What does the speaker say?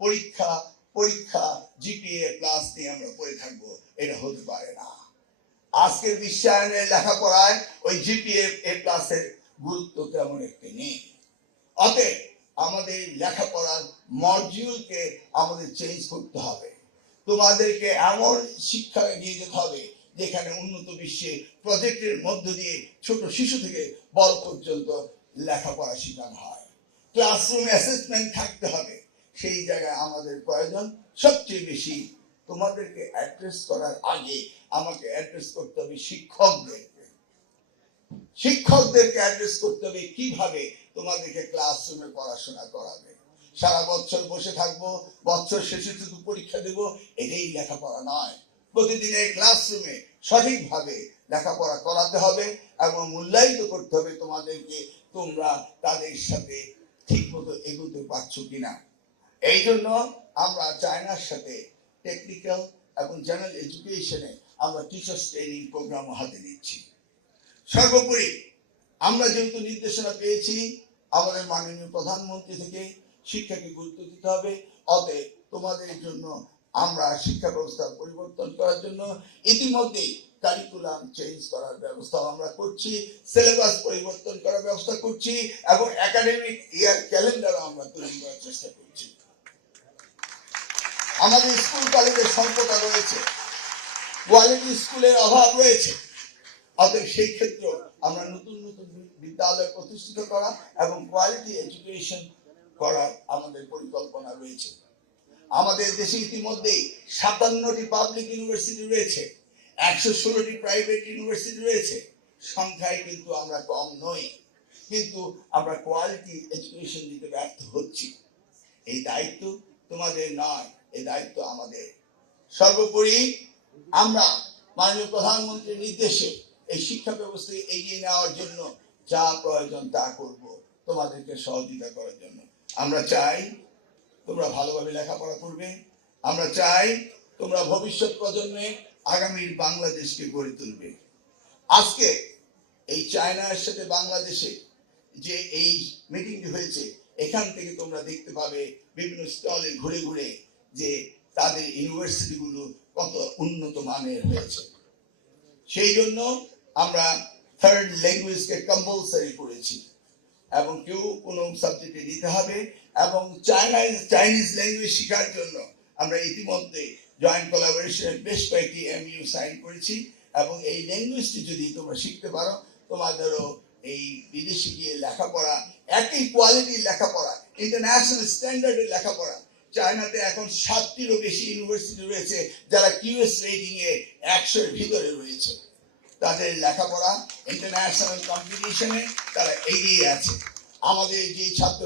পরীক্ষা পরীক্ষা GPA plus নিয়ে আমরা পড়ে থাকবো, এটা হতে পারে না। আজকের বিশ্বায়নের লেখাপড়ায় ওই জিপিএ এ প্লাসের গুরুত্ব তেমন একটি নেই। অতএব আমাদের লেখাপড়ার মডিউলকে আমাদের চেঞ্জ করতে হবে। তোমাদেরকে এমন শিক্ষা নিয়ে যেতে হবে যেখানে উন্নত বিশ্বে প্রজেক্টের মধ্য দিয়ে ছোট শিশু থেকে বড় পর্যন্ত লেখাপড়া শেখানো হয়। ক্লাসরুম অ্যাসেসমেন্ট থাকতে হবে। সেই জায়গায় আমাদের প্রয়োজন সবচেয়ে বেশি। তোমাদেরকে অ্যাড্রেস করার আগে আমাকে অ্যাড্রেস করতে হবে শিক্ষকদেরকে। শিক্ষকদেরকে অ্যাড্রেস করতে হবে কিভাবে তোমাদেরকে ক্লাসরুমে পড়াশোনা করাবে। সারা বছর বসে থাকবো, বছর শেষে শুধু পরীক্ষা দেব, এটাই লেখাপড়া নয়। প্রতিদিনের ক্লাসরুমে সঠিকভাবে লেখাপড়া করাতে হবে এবং মূল্যায়িত করতে হবে তোমাদেরকে, তোমরা তাদের সাথে ঠিক মতো এগোতে পারছো কিনা। এই জন্য আমরা চায়নার সাথে টেকনিক্যাল এবং জেনারেল এডুকেশনে আমরা টিচার্স ট্রেনিং প্রোগ্রাম হাতে নিচ্ছি। সর্বোপরি আমরা যেহেতু নির্দেশনা পেয়েছি আমাদের মাননীয় প্রধানমন্ত্রী থেকে শিক্ষাকে গুরুত্ব দিতে হবে, অতএব তোমাদের জন্য আমরা শিক্ষা ব্যবস্থা পরিবর্তন করার জন্য ইতিমধ্যেই কারিকুলাম চেঞ্জ করার ব্যবস্থা আমরা করছি, সিলেবাস পরিবর্তন করার ব্যবস্থা করছি এবং একাডেমিক ইয়ার ক্যালেন্ডারও আমরা তৈরি করার চেষ্টা করছি। আমাদের স্কুল কলেজের স্বল্পতা রয়েছে, কোয়ালিটি স্কুলের অভাব রয়েছে। অতএব সেই ক্ষেত্রে আমরা নতুন নতুন বিদ্যালয় প্রতিষ্ঠিত করা এবং কোয়ালিটি এডুকেশন করার আমাদের পরিকল্পনা রয়েছে। আমাদের দেশে ইতিমধ্যেই 57টি পাবলিক ইউনিভার্সিটি রয়েছে, 116টি প্রাইভেট ইউনিভার্সিটি রয়েছে। সংখ্যায় কিন্তু আমরা কম নই, কিন্তু আমরা কোয়ালিটি এডুকেশন দিতে ব্যর্থ হচ্ছি। এই দায়িত্ব তোমাদের নয়, এই দায়িত্ব আমাদের। সর্বোপরি আমরা মাননীয় প্রধানমন্ত্রীর নির্দেশে এই শিক্ষা ব্যবস্থাকে এগিয়ে নেওয়ার জন্য যা প্রয়োজন তা করব তোমাদেরকে সহযোগিতা করার জন্য। আমরা চাই তোমরা ভালোভাবে লেখাপড়া করবে। আমরা চাই তোমরা ভবিষ্যৎ প্রজন্মে আগামীর বাংলাদেশকে গড়ে তুলবে। আজকে এই চায়নার সাথে বাংলাদেশে যে এই মিটিংটি হয়েছে, এখান থেকে তোমরা দেখতে পাবে বিভিন্ন স্টলে ঘুরে ঘুরে যে তাদের ইউনিভার্সিটিগুলো কত উন্নত মানের হয়েছে। সেই জন্য আমরা থার্ড ল্যাঙ্গুয়েজকে কম্পালসারি করেছি এবং কেউ কোনো সাবজেক্টে নিতে হবে। এবং চাইনিজ ল্যাঙ্গুয়েজ শেখার জন্য আমরা ইতিমধ্যে জয়েন্ট কোলাবোরেশনের বেশ কয়েকটি এমইউ সাইন করেছি এবং এই ল্যাঙ্গুয়েজটি যদি তোমরা শিখতে পারো, তোমাদেরও এই বিদেশে গিয়ে লেখাপড়া, একই কোয়ালিটির লেখাপড়া, ইন্টারন্যাশনাল স্ট্যান্ডার্ডের লেখাপড়া। চায়নাতে এখন 7টিরও বেশি ইউনিভার্সিটি রয়েছে যারা কিউএস রেটিং এ 100-এর ভিতরে রয়েছে। তাদের লেখাপড়া ইন্টারন্যাশনাল কম্পিটিশনে তারা এগিয়ে আছে। আমাদের যে ছাত্র